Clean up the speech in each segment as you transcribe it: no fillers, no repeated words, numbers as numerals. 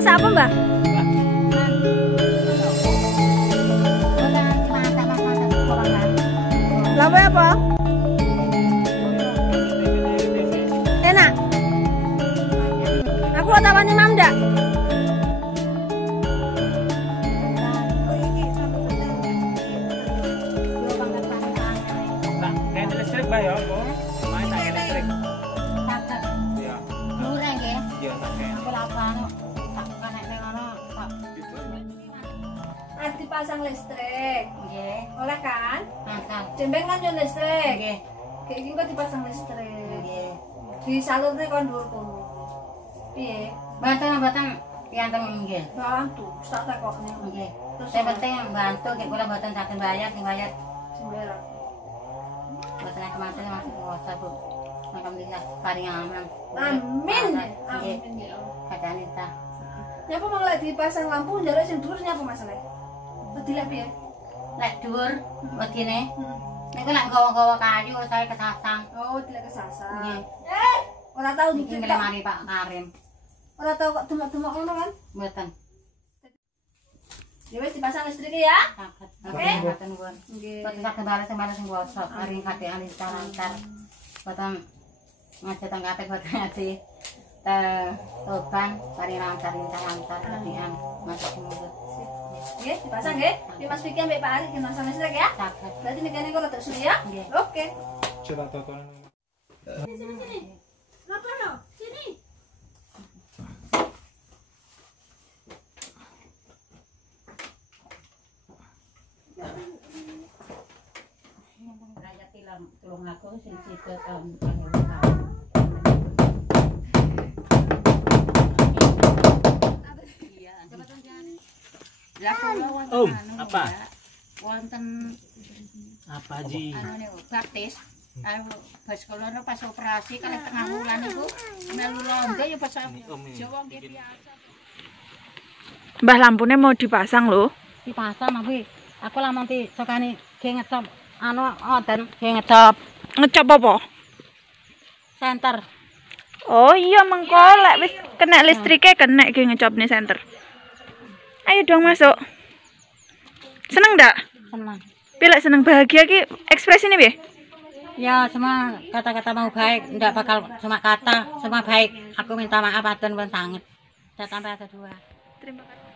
Masak apa, Mbak? Lampu apa? Enak. Aku tawannya Mam ndak? Listrik Mbak ya, apa? Main tak listrik. Sakit. Iya. Murah nggih. Iya, sakit. Aku lapang tak kanek ning ngono kok. Dipasang listrik. Nggih. Oleh kan? Pasang. Jembeng kan yo listrik. Nggih. Kayak iki kok dipasang listrik. Nggih. Disalurne kon dhuwur kono. Piye? Batang pianteng nggih. Bantu, tak tekokne. Nggih. Terus Saya penting bantu nggih kula mboten saged bayar sing bayar sembarang. mboten kematan masih kuasa Bu. Alhamdulillah paring aman. Amin. Nggih. Amin ya Allah. Kadane ta. Nyapa mau lek dipasang lampu njaluk sing dhuwur nyapa masalah? Dilek piye? Lek dhuwur wedine Hmm. niku lek gawa-gawa kayu saya kesasang. Oh, dilek kesasar. Nggih. Ora tau Iki dicek. ngelemari Pak Karim. Ora tau kok demak-demak ngono kan? Mboten. Ya wis dipasang listriknya ya. Saged. Oke. Mboten pun. Nggih. Mboten saged balas sing WhatsApp paring kadean lancar. Mboten ngaji tanggape mboten ngaji. Toban paring lancar kadean masuk mundur. Nggih, dipasang nggih. Iki Mas Vicky ambek Pak Ari dipasang listrik ya. Saged. Berarti nek kene kok rada suwi ya? Nggih. Oke. Coba tonton. Sini. Ngapa no? Sini. Rakyat tulung aku sing situ Om, apa? Wonten Apa Ji? anu niku baptis. Pas kula pas operasi kali tengah bulan niku melu longgo ya pas Om ini. Jawa nggih biasa. Mbah lampunya mau dipasang loh. Dipasang tapi aku lamun disokani ge ngecop anu oten ge ngecop Ngecop apa? senter. Oh iya mengko lek wis kena listriknya kena ge ngecopne senter. Ayo dong masuk. Seneng ndak? Senang. Pilek seneng bahagia ki ekspresinya piye? Ya semua kata-kata mau baik, enggak bakal cuma kata, semua baik. Aku minta maaf aden pun sangat. Saya tambah ada dua. Terima kasih.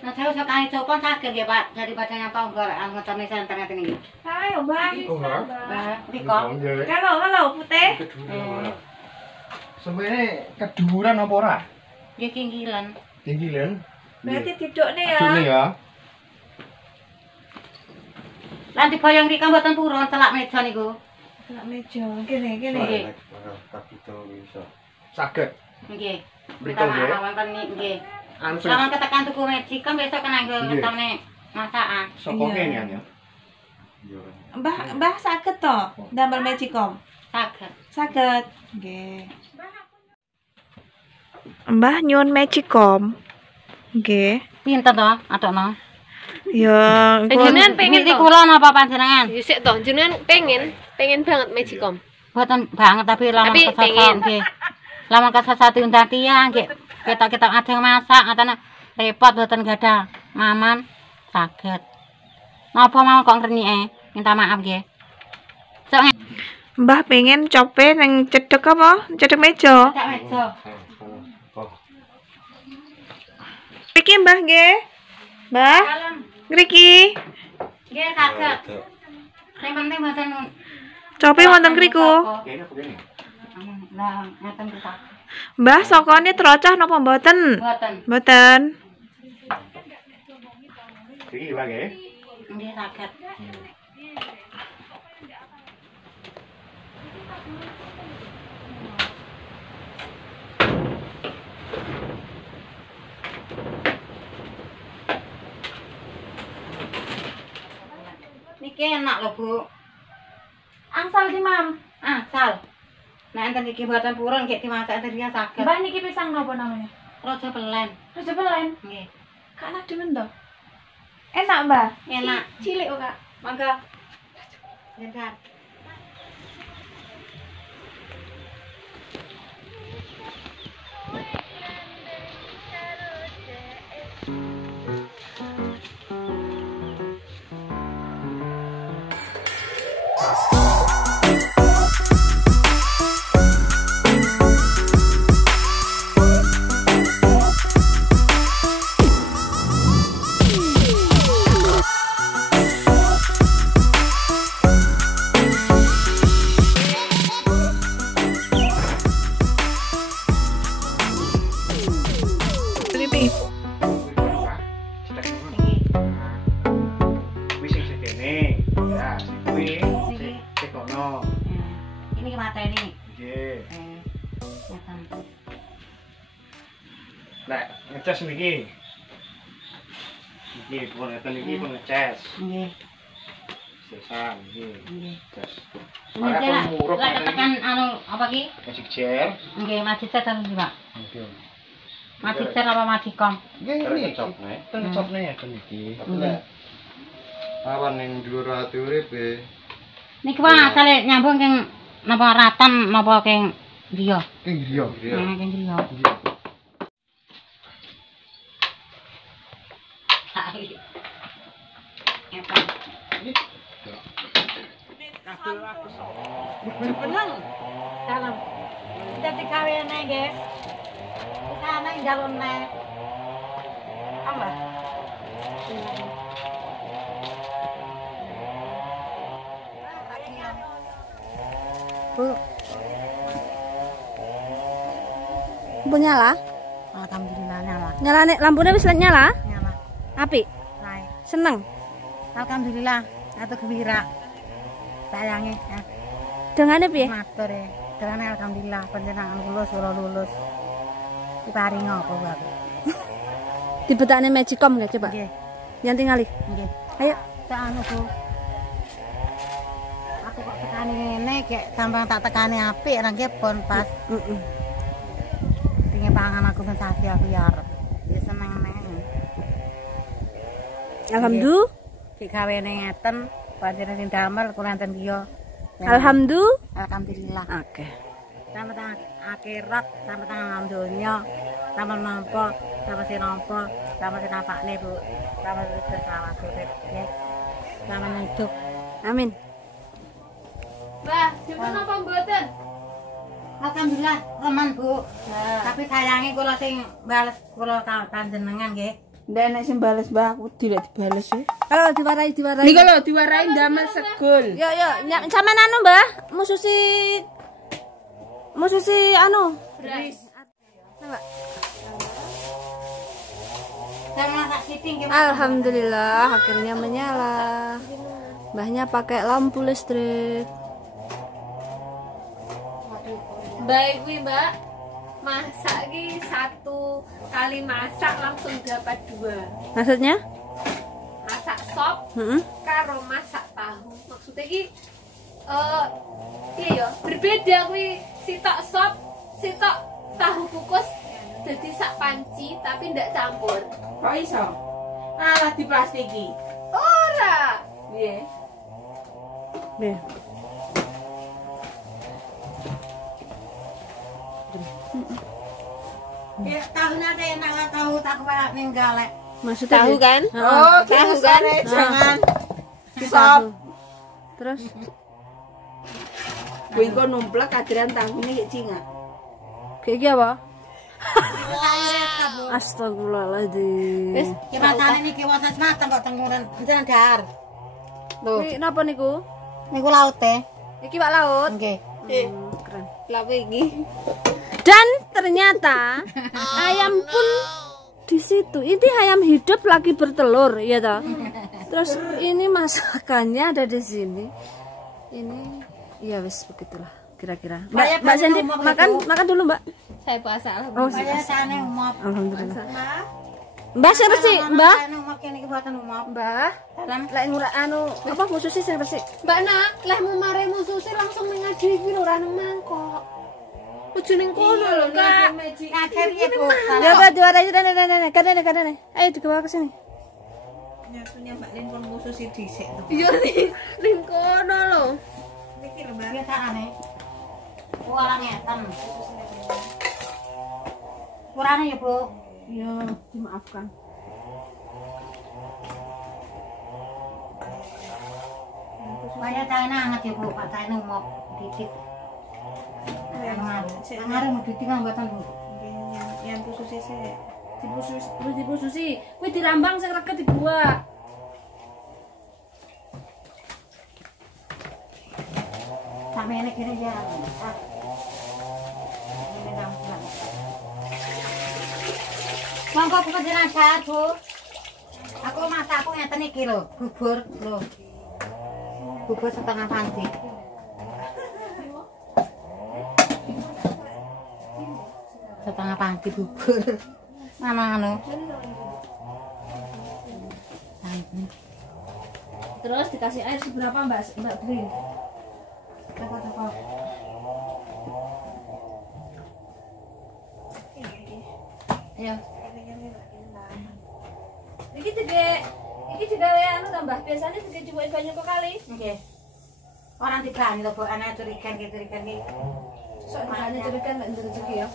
Nah saya sekali coba sakit ya Pak, daripada yang tonggol, ngecomnya senternya ini. Ayo bang. Riko. Halo putih. Sebenarnya keduran apa ora? Dia kinggilan. Tinggilan. Berarti tiduknya ya. Adune ya. Nanti bayang Rika mboten purun celak meja niku. Celak meja. Kene. Nggih. Saged. Nggih. Mriko nggih. Wonten nggih. Anu Lawan ketekan tuku Magicom besok kena nggo Nggih. ngetone masakan. saka kene kan ya. Mbah saged to ndamel Magicom? Saged. Saged. Nggih. Mbah nyuwun Magicom. Nggih. Pinten to atokno? Ya, Jenengan pengen Niki to? kula napa panjenengan? Yusik toh, jenengan pengen banget Magicom. Boten banget tapi lamun Tapi kesasar pengen. nggih. Lamun kesasar diundang tiyang nggih. Kita ada yang masak katanya repot boten gadah maman saged. Napa mau kok ngrenike? Minta maaf nggih. Sok Mbah pengen cope nang cedek apa? Cedek meja. ngecek meja. Iki Mbah nggih. Mbah, Kalem. ngriki. Nggih saged. Sing penting boten Cope wonten kriku. Kene apa kene? Lah, ngaten kita. Mbah sokone trocah napa mboten? Boten. Mboten. Iki lagi. Nggih saged. Niki enak lho, Bu. Angsal di Mam. Asal. Nek enten iki buatan purun nggih dimasak enten dia saged. Mbah niki pisang napa namanya? Raja pelen. Raja pelen. Nggih. Kak nak demen to? Enak, Mbah. Enak. Cilik kok, Kak. Mangga. Bentar. Wis sing sedene. Ya, sing kuwi sing tekono. Ini mata ini. Nggih. Ngeten. Lah, ngecas niki. Niki pun ngeten iki pun ngecas. Nggih. Sesan iki. Nggih. Gas. Ini lek tekan anu apa ki? Magic chair. Nggih, majicer terus Pak. Nggih. Majicer apa majikom? Nggih, ini copne. Copne ya kan iki. Awan ning dhuwur ati uripe. Niki Pak asale nyambung keng napa ratan napa keng griya? Ki griya. Nah, keng griya. Benang. Dalam. Dadi kawene nggih. Sana jalone. Apa? Bu. Bu nyala? Alhamdulillah nyala. Nyala nih, lampunya wis nyala? Nyala. Api? Baik. Seneng? Alhamdulillah. Atau gembira. Sayange ya. Dengane piye? Matur ya. Dengan alhamdulillah panjenengan lulus. Diparingi apa wae. Dibetakne Magicom nggak coba? Nggih. Yang tinggali. Nggih. Ayo. Anu Bu. Aku kok tekani ngene kayak gampang tak tekani apik ra nggih pun pas. Pingin pangan aku sensasi aku ya arep. Ya seneng neng. Alhamdulillah. Ki gawene ngeten panjenengan sing damel kula enten kiyo. Alhamdulillah. Alhamdulillah. Oke. Sampai tang akhirat, sampai tang donya, sampai nampa, sampai si nampa, sampai si napakne Bu. Sampai itu selamat urip nggih. Sampai hidup. Amin. Mbah, gimana apa mboten? Alhamdulillah aman Bu. Tapi sayangi kula sing bales kula panjenengan nggih. Ndak nek sing bales Mbah aku dilek dibales ya. Kalau diwarai. Niku lho diwarai damel segul. Yo sampean anu Mbah, mususi anu. Beras. Saya masak siting nggih. Alhamdulillah akhirnya menyala. Mbahnya pakai lampu listrik. Baik kuwi, Mbak. Masak ki 1 kali masak langsung dapat 2. Maksudnya? Masak sop karo masak tahu. Maksudnya ki iya ya, berbeda kuwi. Sitok sop, sitok tahu kukus jadi sak panci tapi ndak campur. Kok iso? Alah diplastiki. Ora. Piye? Nih. Ya tahunya ada enak lah tahu tak kepala ninggal lek. Maksudnya Tahu piye? kan? Oh, tahu kan? Jangan. Sop. Terus Kuwi kok numplek adiran tahunya kayak cinga. kayak gini apa? Astagfirullahaladzim. Wis, Ki masane niki wonten sematan kok tenguran jenengan dahar. Kuwi napa niku? Niku laute. Iki Pak Laut. Nggih. Keren. Lapa iki? Dan ternyata ayam pun di situ. Ini ayam hidup lagi bertelur, ya toh. Terus ini masakannya ada di sini. Ini ya wis begitulah kira-kira. Mbak Sandy makan dulu, Mbak. Saya puasa Oh, Saya sane umop. alhamdulillah. Mbak siapa sih, Mbak? Sane umop kene iki buatan umop. Mbak, Dalam lek ngurah anu apa mususi sing resik. Mbak Nak, lehmu mare mususi langsung ngadi iki lho ora nang mangkok. Ojo ning kono lho, Kak. ngajar piye Bu? Ya, Mbak diwarai kadane. Ayo dibawa ke sini. Nyatunya Mbak Lin kon mususi dhisik to. Iya ning kono lho. Niki lho Mbak. Biasane. Kuala ngeten. Kurane ya, Bu. Ya, dimaafkan. Kaya tayo na angat ya Bu, Pak tayo nang mau titik. Ngarep mau titik nang mboten Bu. Yang khusus sih. Dipususi. Kuwi dirambang sing reget dibuak. Sampai ini kira ya. Ini gampang. Monggo buka jenazah Bu. Aku masak aku ngeten iki lho, bubur lho. Bubur setengah panci. Setengah panci bubur. Mana Terus dikasih air seberapa Mbak Dri? Toko-toko. Ayo. Iki digawe anu tambah biasanya dicubuki banyu kok kali. Nggih. Orang diberani to Bu, ana curigan iki. Sok makane curikan nek ndek rezeki ya.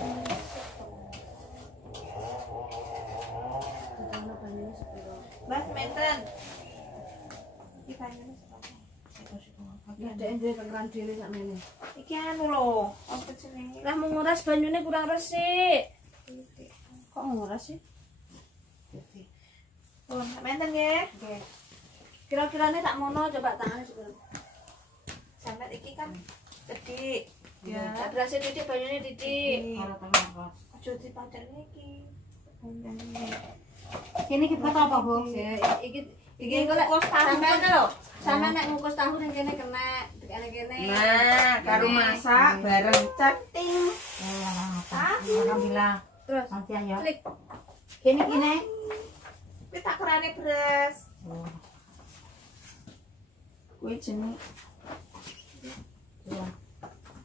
Mbak, menten. Iki banyune sepatu. Ya dek duwe kekeran dhewe sakmene. Iki anu lho, apa jenenge? Lah mau nguras banyune kurang resik. Kok nguras sih? Oh, menten nggih. Nggih. Kira-kirane tak mono coba tangane sebelum. Sampai iki kan gede. Ya, Tak berhasil titik banyune titik. Ora tengah. aja dipadani iki. Kene iki buat apa Bu? Iki kok lek sampean lho. Sampean nek ngukus tahu ning kene kena kene. Nah, karo masak bareng ceting. Alhamdulillah. Terus Nanti ayo. klik. Kene. Kuwi takerane beras. Kuwi jenenge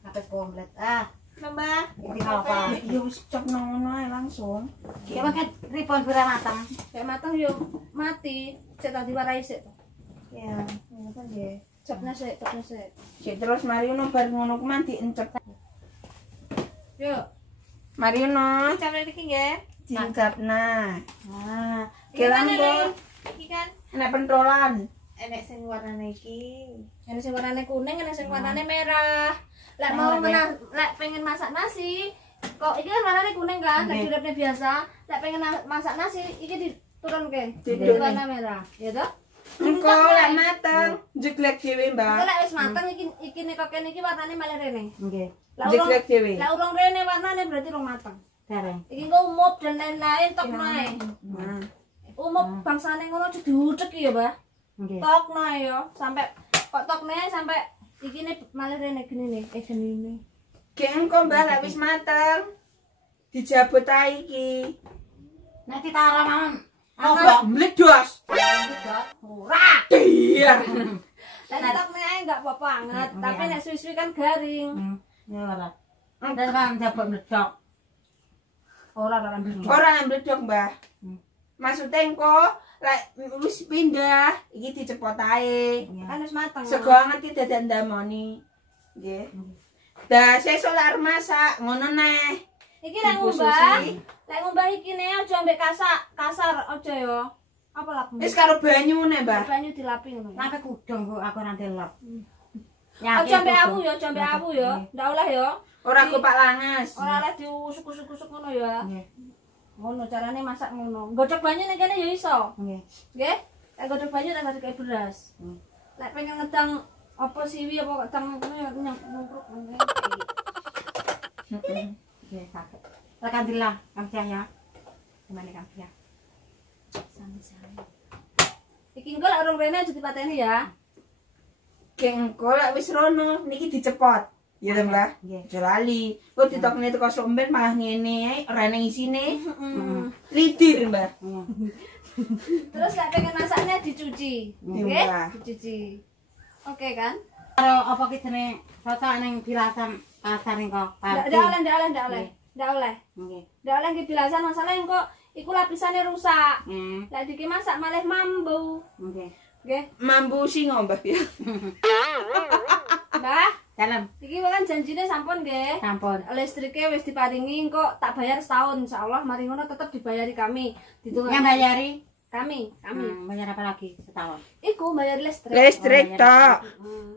Apa komplit? Mbah. Ini apa? Ya wis cop ngono ae langsung. Ya makan ripon pura matang. Kayak matang yo mati. Cek tadi warai sik. Ya, ngono kan nggih. Cepne sik. Sik terus mari ngono bar ngono ku man diencep. Yo. Mari ngono. Sampe iki nggih. Diincapna. Nah, Gelang Gimana, kok. Iki kan enek pentolan. Enek sing warnane iki. Ini sing warnane kuning, ini sing warnane merah. Lek mau lek pengen masak nasi, kok iki kan warnane kuning kan, lek direpne biasa. Lek pengen masak nasi, iki diturunke. Di warna merah, ya toh? Engko lek mateng, jeglek dhewe, Engko Mbak. lek wis mateng iki nek kok kene iki warnane malah rene. nggih. Jeglek dhewe. Lek urung rene warnane berarti urung mateng. Dereng. Iki engko umup dan lain-lain tok nae. Nah, Umup bangsane ngono diudek ya, Mbah. Nggih. Tok nae yo, sampai kok tok nae sampai iki ne malah rene gini nih. ki engko Mbak lek wis mateng. Dijabut ae iki. Nek ditara mawon. Mbak mledos. Ora. Iya. Lah tok nae enggak apa-apa anget, tapi nek suwi-suwi kan garing. Ya ora. Dan kan jabut mledok. Ora ambil. Ora mledok, Mbah. Maksudnya engko lek wis pindah iki dicepot ae. Kan wis mateng. Sego anget iki dadak ndamoni. Nggih. Dah sesuk lek arep masak ngono neh. Iki lek ngumbah iki ne aja ambek kasar aja yo. Apa laku? Wis karo banyune, Mbah. Banyu dilapi ngono. Sampai kudung Bu, aku nanti lok. Aja ambek awu yo, ndak oleh yo. Ora kopak langes. Ora oleh diusuk-usuk ngono ya. Nggih. Ngono carane masak ngono. Godhog banyu ning kene ya iso. Nggih. Nggih? Lek godhog banyu tak gawe beras. Lek pengen ngedang apa siwi apa gedang ngono ya nyempruk ngene. Nggih, sakit. Alhamdulillah, Kang ya. Gimana Kang ya? Sami-sami. Iki engko lek urung rene aja dipateni ya. Ki engko lek wis rono niki dicepot. Ya ta, Mbah? Nggih. Aja lali. Kok ditokne teko somben malah ngene ae ora nang isine. Lidir, Mbah. Terus lek pengen masaknya dicuci. Nggih? Iya. Dicuci. Oke kan? Karo apa ki jenenge cocok ning bilasan pasar engko. Ndak oleh. Ndak oleh. Nggih. Ndak oleh ki bilasan masalah engko iku lapisane rusak. Heeh. Lek diki masak malah mambu. Nggih. Nggih. Mambu singo, Mbah ya. Mbah, Dalam iki kan janjine sampun nggih. sampun. Listrike wis diparingi kok tak bayar setahun insyaallah mari ngono tetep dibayari kami. Yang bayari Kami. Bayar apa lagi setahun? Iku bayar listrik. Listrik tok.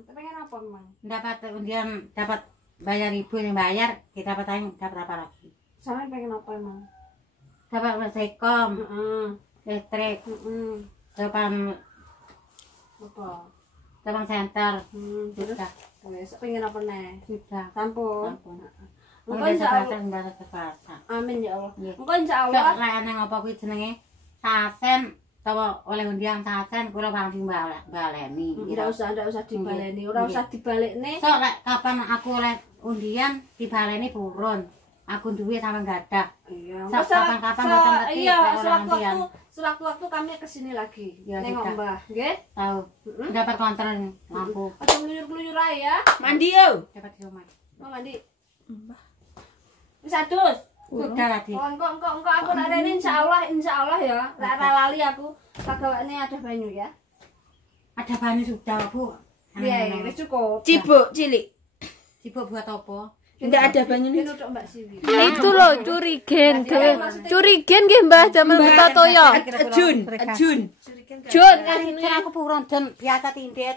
Pengen apa emang? Dapat undian, dapat bayar ibu yang bayar, kita dapat apa lagi? Sampai pengen apa emang? Dapat Sekom, listrik, depan center, Terus sudah, wes pengen apa nih? sudah. Sampun. Engko Engko insyaallah. bahasa bahasa. Amin ya Allah. Iya. Engko insyaallah. Kok lek nang apa kuwi jenenge? Sasen utawa oleh undian sasen kula langsung baleni. Ndak usah dibaleni, ora usah dibalekne. Sok lek kapan aku oleh undian dibaleni purun. Aku duwe sampe enggak ada. Iya. Kapan-kapan mboten ngerti. Iya, lek oleh undian. sewaktu-waktu kami kesini lagi. Ya, Nengok sudah. Mbah, nggih? Tahu. Dapat kontrak aku. Aja ngeluyur-ngeluyur ae ya. Mandi yo. Dapat di rumah. Mau mandi. Wis adus. Sudah tadi. Oh, engko aku nak rene insyaallah ya. Lek ora lali aku kagawakne ada banyu ya. Ada banyu sudah, Bu. Iya, wis cukup. Cibuk cilik. Sibuk buat apa? Ndak ada banyune. Untuk Mbak Siwi. Itu loh curigen. Curigen nggih Mbah jaman buta toyo. Jun. Jun Kan aku purun dan biasa tindir.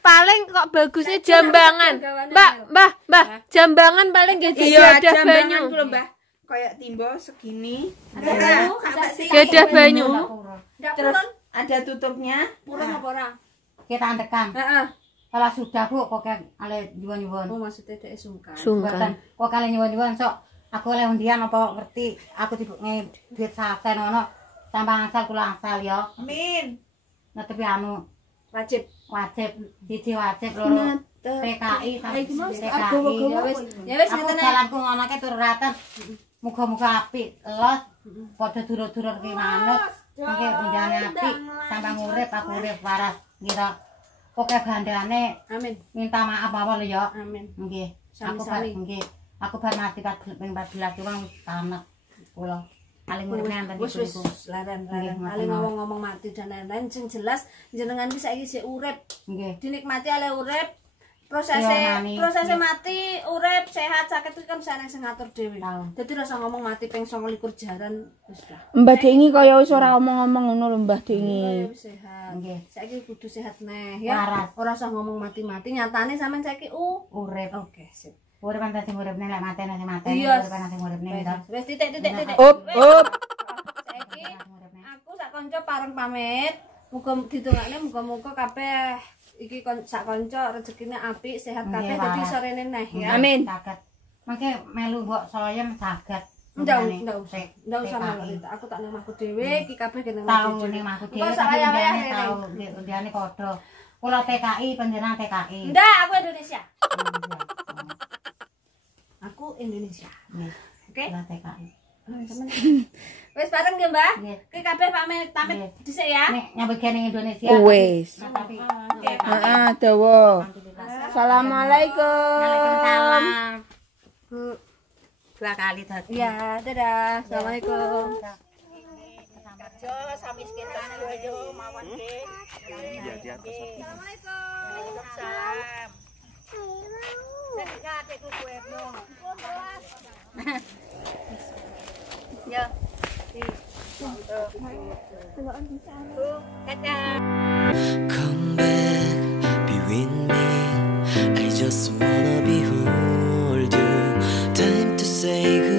paling kok bagusnya jambangan. Mbah, jambangan paling nggih Iya, ada banyu. jambangan ku lho, Mbah. Kayak timbo segini. Gadah banyu. Terus ada tutupnya. Purun apa ora? Kita andekan. Heeh. Kalau sudah Bu, kok ale nyuwun-nyuwun. Oh, maksudnya dhek sungkan. Buatan, kok kalian nyuwun-nyuwun sok aku oleh undian apa ngerti aku dibuke duit sasen ngono tambah asal kula asal ya. Amin. Netepi anu Wajib. siji wajib loro PKI sampai PKI. Ya wis Aku ngeten ae. jalanku ngono ke tururaten. Muga-muga apik los padha durur-durur ki manut. Mengke undiane apik sampai ngurip aku urip waras ngira. Pokoke bandane Amin. minta maaf awal ya. Amin. Nggih. Aku Sami-sami. nggih. Aku bar mati 14 wong tamat kula. Paling uripne enten Wis iku. laren. Nggih, Paling ngoten. ngomong-ngomong mati dan lain-lain sing jelas jenengan iki saiki isih urip. Nggih. Dinikmati oleh urip. Iya, Nani. Prosesnya mati, urip, sehat, sakit itu kan sana sing ngatur dhewe. Tahu. Dadi rasa ngomong mati ping 29 jaran wis dah. Mbah Dengi kaya wis ora omong-omong ngono lho Mbah Dengi. Wis sehat. Nggih. Saiki kudu sehat neh ya. Waras. Ora usah ngomong mati-mati, nyatane sampean saiki Urip. Oke, sip. Urip antara sing uripne lek matene sing matene. Iya. Urip antara sing uripne gitu. Wis titik. Up. Saiki aku sak kanca pareng pamit. Muga ditungakne muga-muga kabeh iki sak kanca rezekine apik, sehat kabeh Nggih, dadi waras. sorene neh ya. Amin. Saged. Mengke melu mbok soyem saged. Ndak usah malah itu. Aku tak nang omahku dhewe, iki kabeh kene Tahu ning aku dhewe. Engko sak wayah-wayah undiane tahu, nggih undiane padha. Kula TKI panjenengan TKI. Ndak, aku Indonesia. Aku Indonesia. Nggih. Oke? Kula TKI. Wis bareng nggih, Mbah? Nggih. Ki kabeh pamit Nggih. dhisik ya. Nek nyambut gawe ning Indonesia. Wis. Tapi Heeh, dawa. alhamdulillah. Assalamualaikum. Waalaikumsalam. Bu, 2 kali tadi. Iya, dadah. Assalamualaikum. Come back, be with me. I just wanna behold you. Time to say goodbye.